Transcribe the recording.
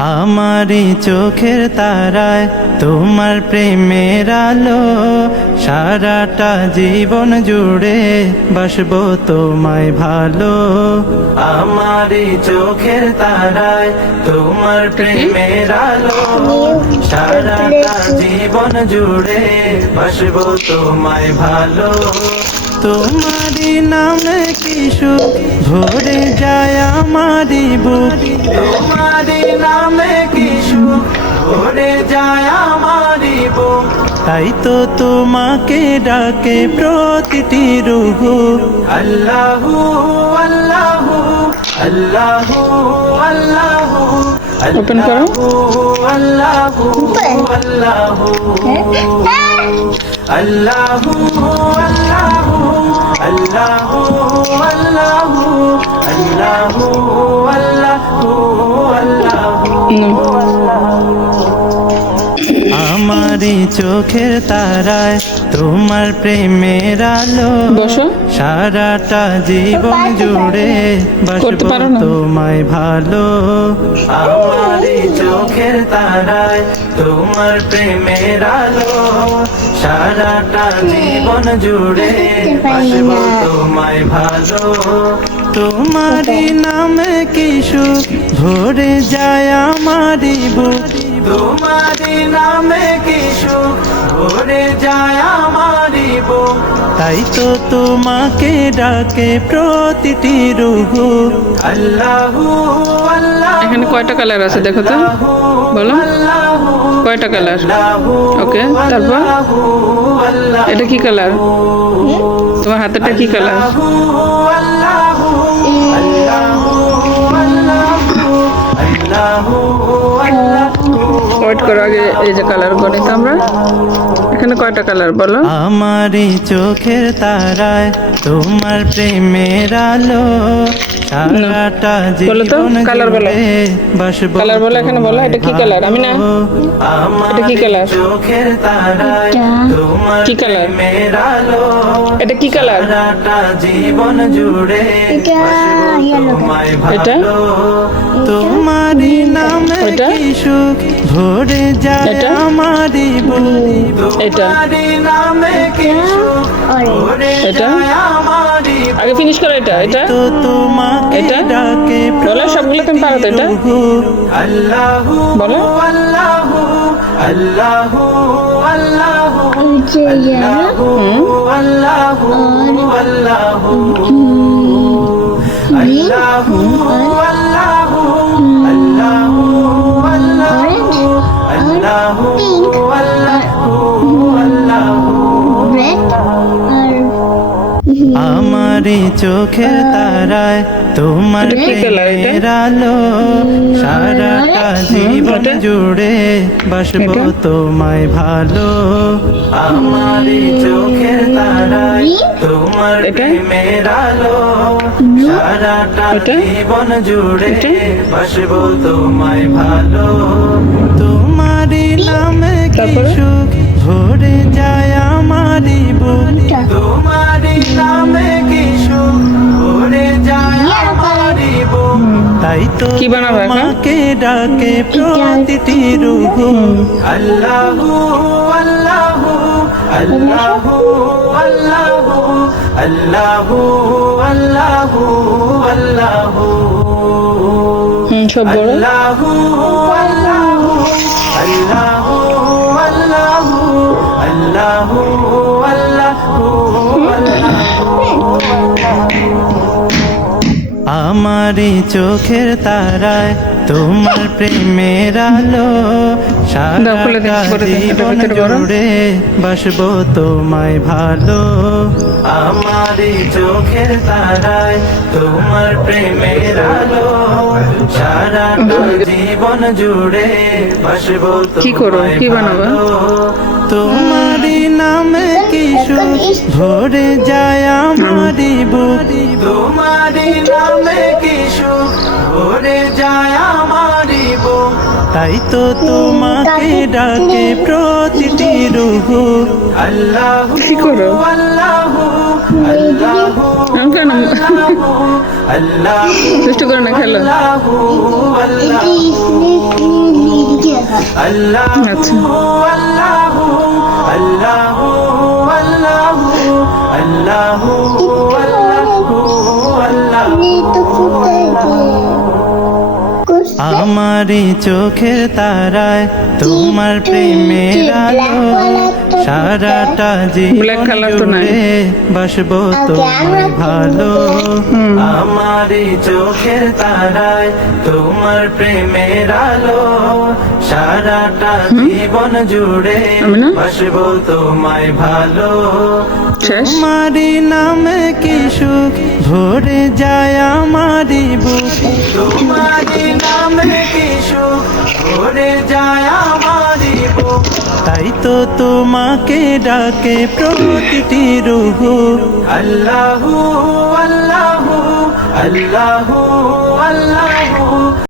আমারি চোখের তারায় তোমার প্রেমের আলো, সারাটা জীবন জুড়ে বাসবো তোমায় ভালো। আমারি চোখের তারায় তোমার প্রেমের আলো, সারাটা জীবন জুড়ে বাসবো তোমায় ভালো। তোমারি নামে কি সুখ ভরে যায় আমারি বুক, তোমারি নামে কি সুখ ভরে যায় আমারি বুক। তাই তো তোমাকে ডাকে প্রতিটি রূহ। আল্লাহু আল্লাহু আল্লাহু আল্লাহু ওপেন করো। আল্লাহু আল্লাহু আল্লাহু আল্লাহু আল্লাহু আল্লাহু আল্লাহু আল্লাহু আল্লাহু। আমারি চোখের তারায় তোমার প্রেমের আলো, বসো। সারাটা জীবন জুড়ে বাসবো তোমায় ভালো। আমারি চোখের তারায় তোমার প্রেমের আলো, সারাটা জীবন জুড়ে বাসবো তোমায় ভালো। তোমারি নামে কি সুখ ভরে যায় আমারি বুক, তোমারি নামে কি সুখ ভরে যায় আমারি বুক। তাই তো তোমাকে ডাকে প্রতিটি রূহ। আল্লাহু আল্লাহু। এখানে কয়টা কালার আছে দেখো তো, বলো কয়টা কালার। ওকে, তারপর এটা কি কালার? তোমার হাতেরটা কি কালার? ওয়েট করো, আগে এই যে কালার গণিত আমরা। এখানে কয়টা কালার বলো? আমারি চোখের তারায় তোমার প্রেমের আলো, সারাটা জীবন জুড়ে বাসবো। কালার বলো, এখানে বলো এটা কি কালার? আমি না, এটা কি কালার? চোখের তারায় তোমার কি কালার? প্রেমের আলো, এটা কি কালার? সারাটা জীবন জুড়ে বাসবো তোমায় ভালো। তোমারি নামে কি সুখ ভরে যায় আমারি বুক, তোমারি নামে কি সুখ ভরে যায় আমারি বুক। আগে ফিনিশ করো এটা। এটা তো তোমাকে ডাকে বলো, সবগুলো তুমি পারো তো এটা? আল্লাহু বলো। আল্লাহু আল্লাহু আল্লাহু আল্লাহু আল্লাহু আল্লাহু আল্লাহু আল্লাহু আল্লাহু আল্লাহু আল্লাহু। আমারি চোখের তারায় তোমার প্রেমের আলো, সারাটা জীবন জুড়ে বাসবো তোমায় ভালো। আমারি চোখের তারায় তোমার প্রেমের আলো, সারাটা জীবন জুড়ে বাসবো তোমায় ভালো। তোমারি নামে কি সুখ ভরে যায় আমারি বুক, তোমারি নামে কি সুখ ভরে যায় আমারি বুক। তাই তো তোমাকে ডাকে প্রতিটি রূহ। আল্লাহু আল্লাহু আল্লাহু আল্লাহু আল্লাহু আল্লাহু আল্লাহু। সব বড়। আল্লাহু আল্লাহু আল্লাহু আল্লাহু আল্লাহু আল্লাহু আল্লাহু। আমারি চোখের তারায় তোমার প্রেমের আলো, সারাটা জীবন জুড়ে বাসবো তোমায় ভালো। আমারি চোখের তারায় তোমার প্রেমের আলো, সারাটা জীবন জুড়ে বাসবো তোমায় ভালো। তোমারি নামে কি সুখ ভরে যায় আমারি বুক, তোমারি নামে কি সুখ ভরে যায় আমারি বুক। তাই তো তোমাকে ডাকে প্রতিটি রূহ। আল্লাহু আল্লাহু আল্লাহু আল্লাহু দুষ্ট করে না, খেলো। আল্লাহু আল্লাহু আল্লাহু আচ্ছা। আল্লাহু আল্লাহু আল্লাহু আল্লাহু আমারি চোখের তারায় তোমার প্রেমের আলো সারাটা Black জীবন color তো নাই। জুড়ে বাসবো তোমায় ভালো আমারি চোখের তারায় তোমার প্রেমের আলো সারাটা জীবন জুড়ে আমি না? বাসবো তোমায় ভালো শেষ। তোমারি নামে কি সুখ ভরে যায় আমারি বুক তোমারি নামে কি সুখ ভরে যায় আমারি বুক তাই তো তোমাকে ডাকে প্রতিটি রূহ আল্লাহু আল্লাহু আল্লাহু আল্লাহু